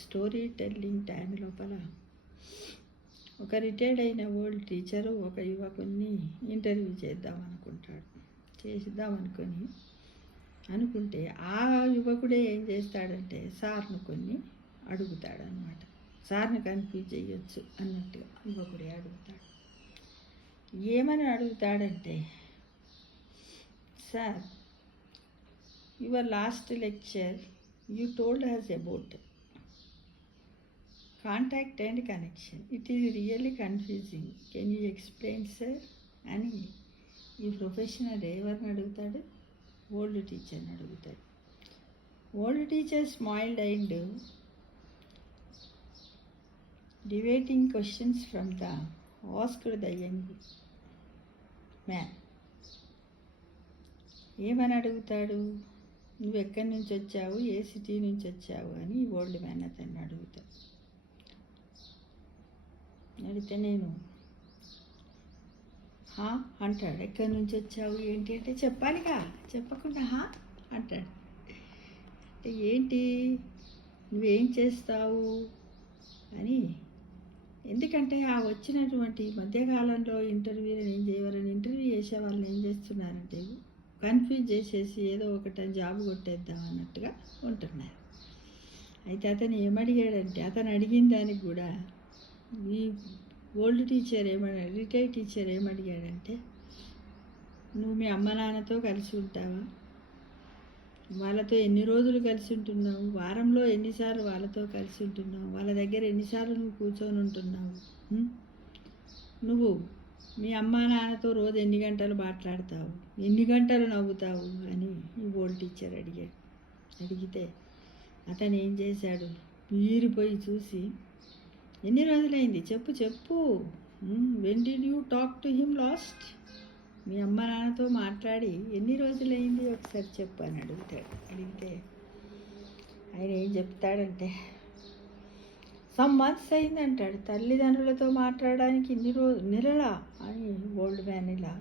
Story telling time లోపల ఒక retired అయిన ఓల్డ్ టీచరు ఒక యువకుని ఇంటర్వ్యూ అనుకుంటే ఆ యువకుడే ఏం చేస్తాడంటే సార్ను కొన్ని అడుగుతాడనమాట. సార్ని కన్ఫ్యూజ్ చేయొచ్చు అన్నట్టుగా యువకుడే అడుగుతాడు. ఏమని అడుగుతాడంటే, sir, your last lecture you told us about contact and connection. It is really confusing. Can you explain, sir? అని ఈ ప్రొఫెషనల్ ఎవరిని అడుగుతాడు? ఓల్డ్ టీచర్ని అడుగుతాడు. Old teacher smiled and debating questions from the asked the young man. ఏమని అడుగుతాడు? నువ్వు ఎక్కడి నుంచి వచ్చావు, ఏ సిటీ నుంచి వచ్చావు అని ఓల్డ్ మ్యాన్ అతన్ని అడుగుతాడు. అడిగితే నేను అంటాడు. ఎక్కడి నుంచి వచ్చావు ఏంటి అంటే చెప్పాలిగా, చెప్పకుండా అంటాడు. అంటే ఏంటి, నువ్వేం చేస్తావు అని. ఎందుకంటే ఆ వచ్చినటువంటి మధ్యకాలంలో ఎవరైనా ఇంటర్వ్యూ చేసే వాళ్ళని ఏం చేస్తున్నారంటే కన్ఫ్యూజ్ చేసేసి ఏదో ఒకటి జాబ్ కొట్టేద్దాం అన్నట్టుగా ఉంటున్నారు. అయితే అతను ఏమడిగాడంటే, అతను అడిగిన దానికి కూడా ఈ ఓల్డ్ టీచర్ రిటైర్డ్ టీచర్ ఏమడిగాడంటే, నువ్వు మీ అమ్మ నాన్నతో కలిసి ఉంటావా? వాళ్ళతో ఎన్ని రోజులు కలిసి ఉంటున్నావు? వారంలో ఎన్నిసార్లు వాళ్ళతో కలిసి ఉంటున్నావు? వాళ్ళ దగ్గర ఎన్నిసార్లు నువ్వు కూర్చొని ఉంటున్నావు? నువ్వు మీ అమ్మ నాన్నతో రోజు ఎన్ని గంటలు మాట్లాడతావు, ఎన్ని గంటలు నవ్వుతావు అని ఈ ఓల్డ్ టీచర్ అడిగితే అతను ఏం చేశాడు, వీరిపోయి చూసి, ఎన్ని రోజులైంది చెప్పు, when did you talk to him last? మీ అమ్మ నాన్నతో మాట్లాడి ఎన్ని రోజులైంది ఒకసారి చెప్పు అని అడిగితే ఆయన ఏం చెప్తాడంటే, సమ్ మంత్స్ అయింది అంటాడు. తల్లిదండ్రులతో మాట్లాడడానికి ఇన్ని నెలలా అని ఓల్డ్ మ్యాన్ ఇలా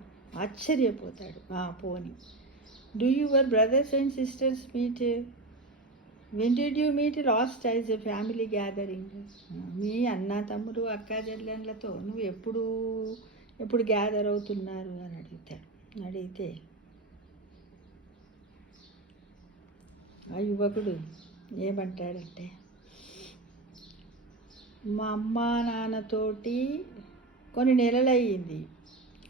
ఆశ్చర్యపోతాడు. పోనీ, do your brothers and sisters meet, when did you meet last as a family gathering? మీ అన్న తమ్ముడు అక్క చెల్లెళ్ళతో నువ్వు ఎప్పుడు గ్యాదర్ అవుతున్నారు అని అడిగితే ఆ యువకుడు ఏమంటాడంటే, మా అమ్మ నాన్నతోటి కొన్ని నెలలయ్యింది,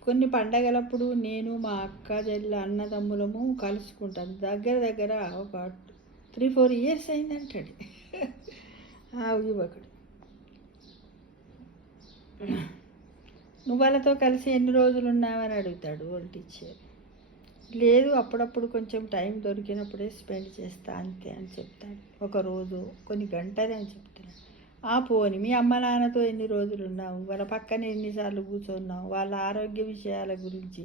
కొన్ని పండగలప్పుడు నేను మా అక్క చెల్లె అన్నదమ్ములము కలుసుకుంటాను, దగ్గర ఒక 3-4 years అయిందంటాడు ఆ యువకుడు. నువ్వు వాళ్ళతో కలిసి ఎన్ని రోజులు ఉన్నావని అడుగుతాడు ఓల్డ్ టీచర్. లేదు, అప్పుడప్పుడు కొంచెం టైం దొరికినప్పుడే స్పెండ్ చేస్తా అంతే అని చెప్తాడు. ఒక రోజు కొన్ని గంటలు అని చెప్తాడు. పోని, మీ అమ్మ నాన్నతో ఎన్ని రోజులు ఉన్నావు, వాళ్ళ పక్కన ఎన్నిసార్లు కూర్చున్నావు, వాళ్ళ ఆరోగ్య విషయాల గురించి,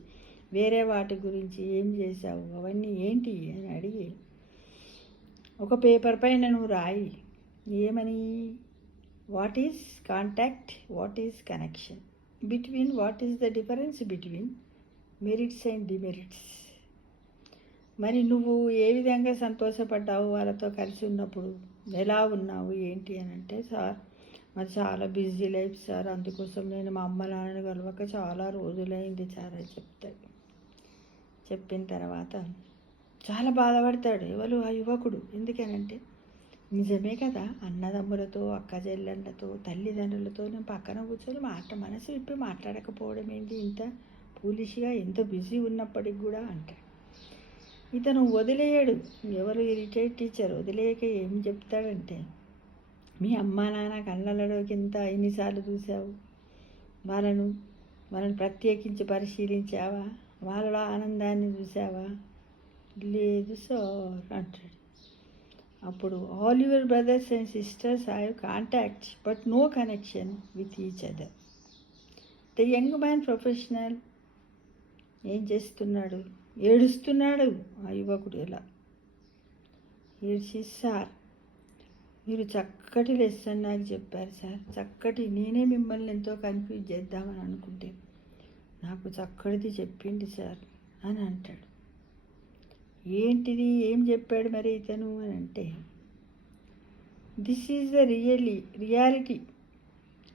వేరే వాటి గురించి ఏం చేశావు, అవన్నీ ఏంటి అని అడిగి ఒక పేపర్ పైన నువ్వు రాయి. ఏమని? What is contact, what is connection, what is the difference between merits and demerits. మరి నువ్వు ఏ విధంగా సంతోషపడ్డావు వాళ్ళతో కలిసి ఉన్నప్పుడు, ఎలా ఉన్నావు ఏంటి అని అంటే, సార్ మరి చాలా బిజీ లైఫ్ సార్, అందుకోసం నేను మా అమ్మ నాన్నని కలవక చాలా రోజులైంది సార్ అని చెప్తాడు. చెప్పిన తర్వాత చాలా బాధపడతాడు ఆ యువకుడు. ఎందుకనంటే నిజమే కదా, అన్నదమ్ములతో అక్క చెల్లెళ్ళతో తల్లిదండ్రులతో నేను పక్కన కూర్చొని మనసు విప్పి మాట్లాడకపోవడం ఏంటి, ఇంత పూలిష్గా, ఎంత బిజీ ఉన్నప్పటికి కూడా అంటాడు. ఇతను వదిలేయడు. ఈ రిటైర్డ్ టీచర్ వదిలేయక ఏం చెప్తాడంటే, మీ అమ్మ నాన్న కళ్ళలోకి ఎన్నిసార్లు చూసావు, వాళ్ళని ప్రత్యేకించి పరిశీలించావా, వాళ్ళ ఆనందాన్ని చూసావా? లేదు సార్ అంటాడు. అప్పుడు all your brothers and sisters have contact but no connection with each other. The young man professional ఏం చేస్తున్నాడు, ఏడుస్తున్నాడు ఆ యువకుడు. ఎలా ఏడ్చి, సార్ మీరు చక్కటి లెసన్ నాకు చెప్పారు సార్, నేనే మిమ్మల్ని ఎంతో కన్ఫ్యూజ్ చేద్దామని అనుకుంటే నాకు చక్కటిది చెప్పింది సార్ అని అంటాడు. ఏంటిది, ఏం చెప్పాడు మరి ఇతను అని అంటే, this is the reality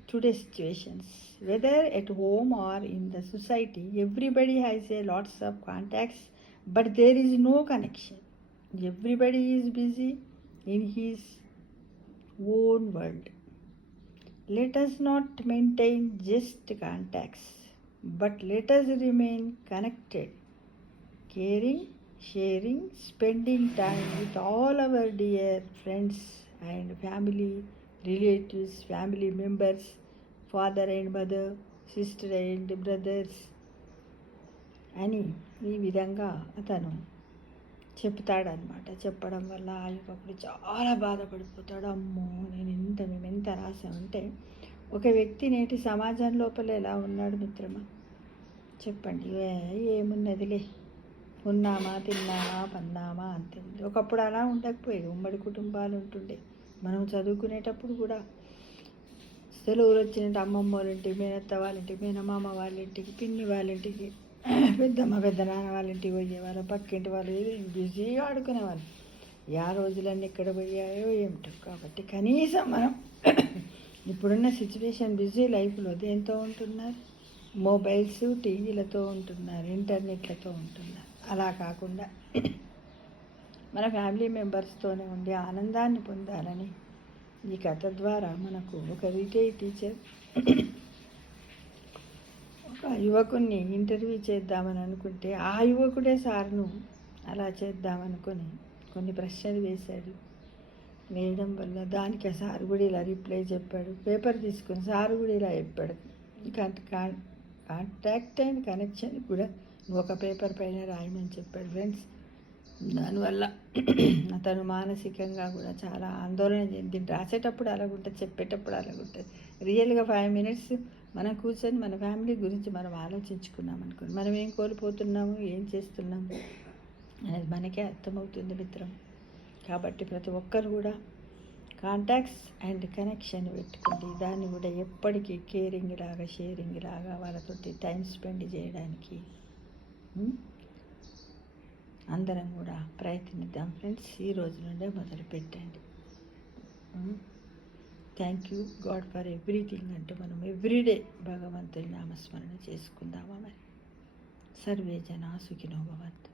today situations. Whether at home or in the society, everybody has a lots of contacts, but there is no connection. Everybody is busy in his own world. Let us not maintain just contacts, but let us remain connected, caring, sharing, spending time with all our dear friends and family, relatives, family members, father and mother, sister and brothers అని ఈ విధంగా అతను చెప్తాడనమాట. చెప్పడం వల్ల ఆ యువకుడు చాలా బాధపడిపోతాడు. అమ్మో, మేము ఎంత రాసామంటే ఒక వ్యక్తి నేటి సమాజం లోపల ఎలా ఉన్నాడు మిత్రమా చెప్పండి. ఏమున్నదిలే, ఉన్నామా, తిన్నామా, పన్నామా అంతే ఉంది. ఒకప్పుడు అలా ఉండకపోయేది. ఉమ్మడి కుటుంబాలు ఉంటుండే. మనం చదువుకునేటప్పుడు కూడా సెలవులు వచ్చినట్టు అమ్మమ్మ వాళ్ళ ఇంటికి, మేనత్త వాళ్ళ ఇంటికి, మేనమామ వాళ్ళ ఇంటికి, పిన్ని వాళ్ళ ఇంటికి, పెద్దమ్మ పెద్దనాన్న వాళ్ళ ఇంటికి పోయేవాళ్ళు, పక్కింటి వాళ్ళు బిజీగా ఆడుకునేవాళ్ళు. ఆ రోజులన్నీ ఎక్కడ పోయాయో ఏమిటో. కాబట్టి కనీసం మనం ఇప్పుడున్న సిచ్యువేషన్ బిజీ లైఫ్లో దేంతో ఉంటున్నారు? మొబైల్స్, టీవీలతో ఉంటున్నారు, ఇంటర్నెట్లతో ఉంటున్నారు. అలా కాకుండా మన ఫ్యామిలీ మెంబర్స్తోనే ఉండి ఆనందాన్ని పొందాలని ఈ కథ ద్వారా మనకు ఒక రిటైర్డ్ టీచర్ ఒక యువకుడిని ఇంటర్వ్యూ చేద్దామని అనుకుంటే ఆ యువకుడే సార్ను అలా చేద్దామనుకొని కొన్ని ప్రశ్నలు వేశాడు. వేయడం వల్ల దానికి ఆ సారు కూడా ఇలా రిప్లై చెప్పాడు. పేపర్ తీసుకుని సారు కూడా ఇలా చెప్పాడు. కాంటాక్ట్ అండ్ కనెక్షన్ కూడా ఒక పేపర్ పైన రాయమని చెప్పాడు ఫ్రెండ్స్. దానివల్ల అతను మానసికంగా కూడా చాలా ఆందోళన చెంది, రాసేటప్పుడు అలాగుంటుంది, చెప్పేటప్పుడు అలాగుంటుంది. రియల్గా 5 minutes మనం కూర్చొని మన ఫ్యామిలీ గురించి మనం ఆలోచించుకున్నాం అనుకోండి, మనం ఏం కోల్పోతున్నాము, ఏం చేస్తున్నాము అనేది మనకే అర్థమవుతుంది మిత్రం. కాబట్టి ప్రతి ఒక్కరు కూడా కాంటాక్ట్స్ అండ్ కనెక్షన్ పెట్టుకోండి. దాన్ని కూడా ఎప్పటికీ కేరింగ్ లాగా, షేరింగ్ లాగా వాళ్ళతోటి టైం స్పెండ్ చేయడానికి అందరం కూడా ప్రయత్నిద్దాం ఫ్రెండ్స్. ఈ రోజు నుండే మొదలు పెట్టండి. Thank you God for everything అంటూ మనం ఎవ్రీడే భగవంతుని నామస్మరణ చేసుకుందామా మరి. సర్వే జనా సుఖినో భవంతు.